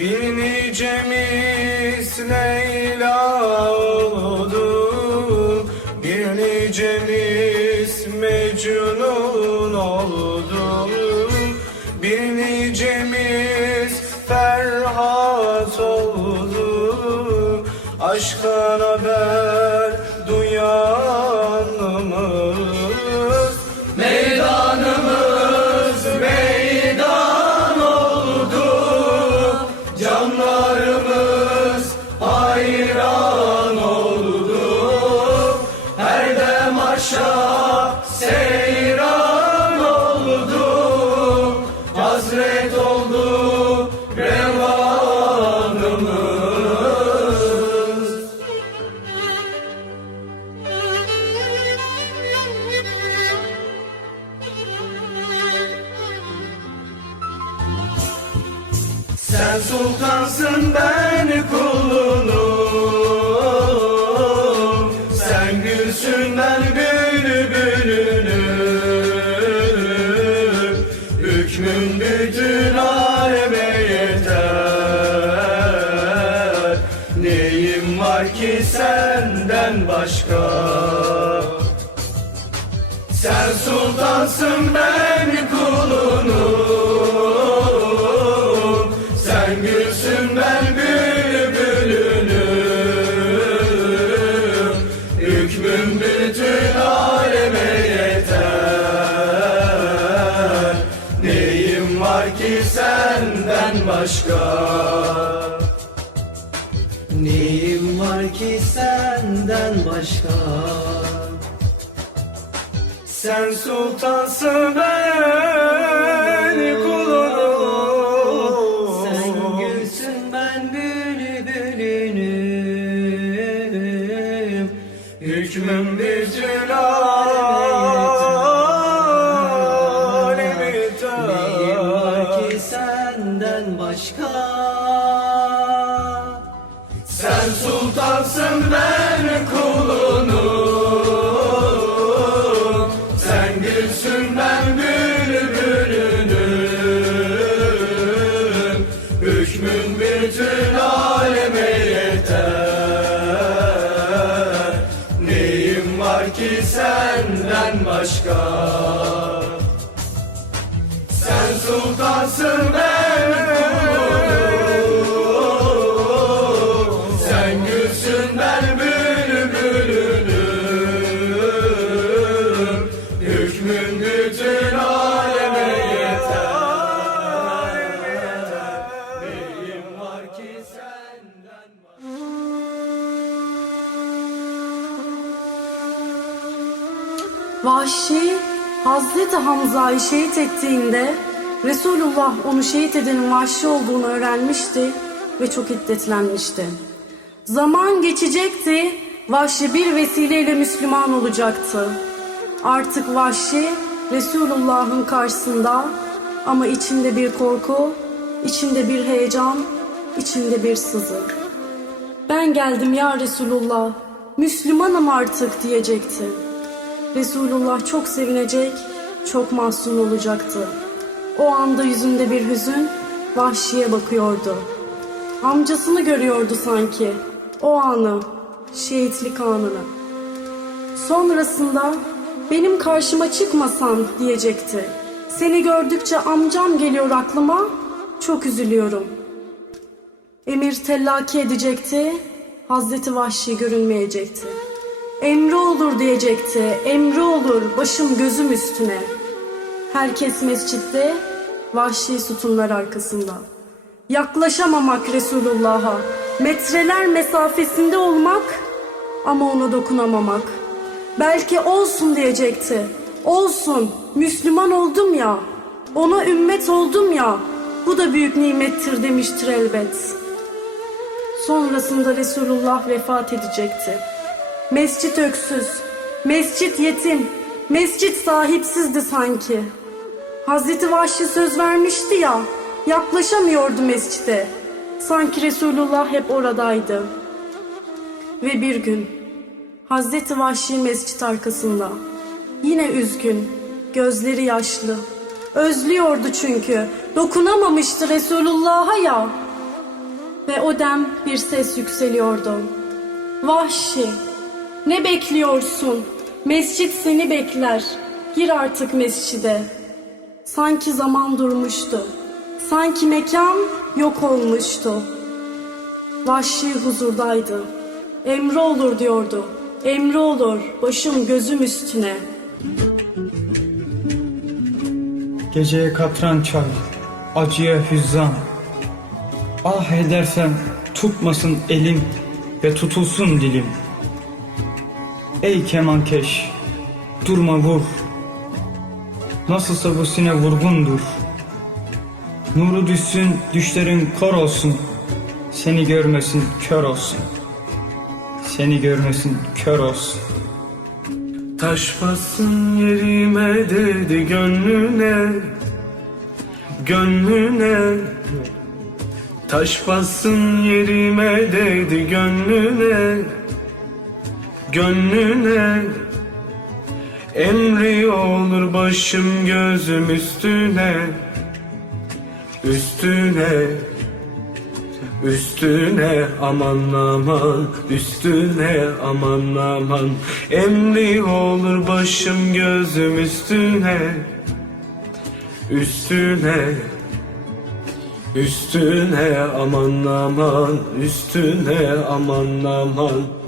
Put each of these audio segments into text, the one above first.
Bir nicemiz Leyla oldu Bir nicemiz Mecnun oldu. Bir nicemiz Ferhat oldu Aşktan haber Sen sultansın ben kulunum. Sen gülsün ben bülbülünüm. Hükmün bütün aleme yeter. Neyim var ki senden başka? Sen sultansın ben kulunum başka? Neyim var ki senden başka? Sen sultansın ben Sen sultansın ben kulunum. Sen gülsün ben bülbülünüm. Hükmün bütün aleme yeter. Neyim var ki senden başka? Sen sultansın ben kulunum Vahşi Hazreti Hamza'yı şehit ettiğinde Resulullah onu şehit edenin vahşi olduğunu öğrenmişti ve çok hiddetlenmişti. Zaman geçecekti, Vahşi bir vesileyle Müslüman olacaktı. Artık Vahşi Resulullah'ın karşısında ama içinde bir korku, içinde bir heyecan, içinde bir sızı. Ben geldim ya Resulullah, Müslümanım artık diyecekti. Resulullah çok sevinecek, çok mahzun olacaktı. O anda yüzünde bir hüzün vahşiye bakıyordu. Amcasını görüyordu sanki. O anı, şehitlik anını. Sonrasında benim karşıma çıkmasan diyecekti. Seni gördükçe amcam geliyor aklıma, çok üzülüyorum. Emir tellaki edecekti, Hazreti Vahşi görünmeyecekti. Emri olur diyecekti, emri olur başım gözüm üstüne. Herkes mescitte, vahşi sütunlar arkasında. Yaklaşamamak Resulullah'a, metreler mesafesinde olmak ama ona dokunamamak. Belki olsun diyecekti, olsun, Müslüman oldum ya, ona ümmet oldum ya, bu da büyük nimettir demiştir elbet. Sonrasında Resulullah vefat edecekti. Mescit öksüz, mescit yetim, mescit sahipsizdi sanki. Hazreti Vahşi söz vermişti ya, yaklaşamıyordu mescide. Sanki Resulullah hep oradaydı. Ve bir gün Hazreti Vahşi mescit arkasında. Yine üzgün, gözleri yaşlı. Özlüyordu çünkü. Dokunamamıştı Resulullah'a ya. ve o dem bir ses yükseliyordu. Vahşi, ne bekliyorsun? Mescit seni bekler. Gir artık mescide. Sanki zaman durmuştu. Sanki mekan yok olmuştu. Vahşi huzurdaydı. Emri olur diyordu. Emri olur, başım gözüm üstüne. Geceye katran çay, acıya hüzzam. Ah edersem tutmasın elim ve tutulsun dilim. Ey kemankeş, durma vur. Nasılsa bu sine vurgundur. Nuru düşsün, düşlerin kor olsun. Seni görmesin, kör olsun. Seni görmesin, kör olsun. Taş bassın yerime dedi gönlüne Gönlüne Taş bassın yerime dedi gönlüne Gönlüne. Emri olur başım gözüm üstüne. Üstüne Üstüne aman aman, üstüne aman aman. Emri olur başım gözüm üstüne. Üstüne Üstüne aman aman, üstüne aman aman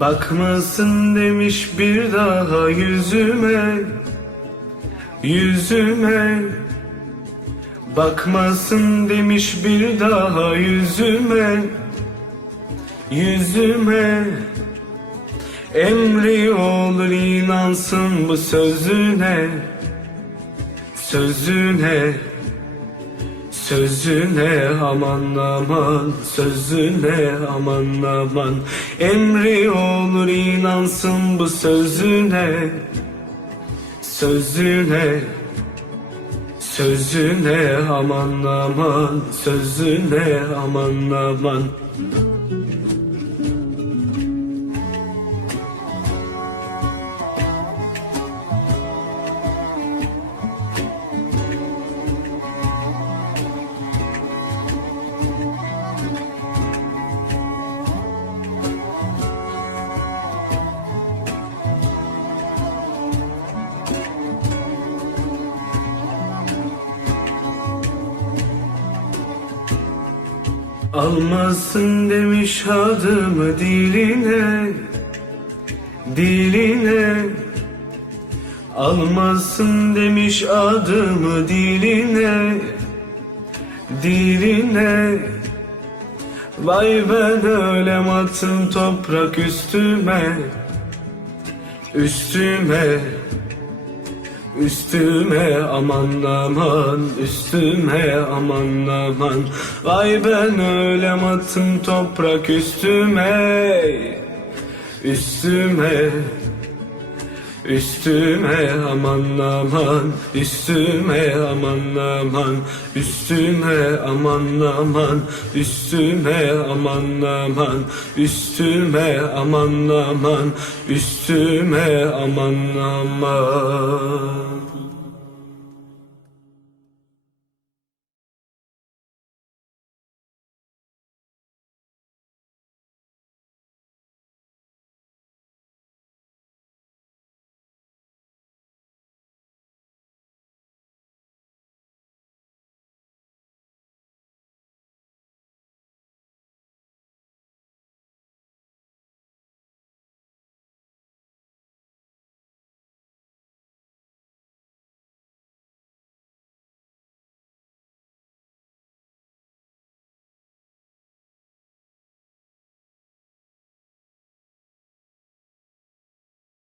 Bakmasın demiş bir daha yüzüme Yüzüme. Bakmasın demiş bir daha yüzüme Yüzüme. Emri olur inansın bu sözüne Sözüne Sözüne aman aman, sözüne aman aman. Emri olur inansın bu sözüne. Sözüne Sözüne aman aman, sözüne aman aman Almasın demiş adımı diline Diline. Almasın demiş adımı diline Diline. Vay ben ölem atın toprak üstüme Üstüme Üstüme aman aman, üstüme aman aman Vay ben ölem atın toprak üstüme Üstüme Üstüme aman aman, üstüme aman aman, üstüme aman aman, üstüme aman aman, üstüme aman aman, üstüme aman aman.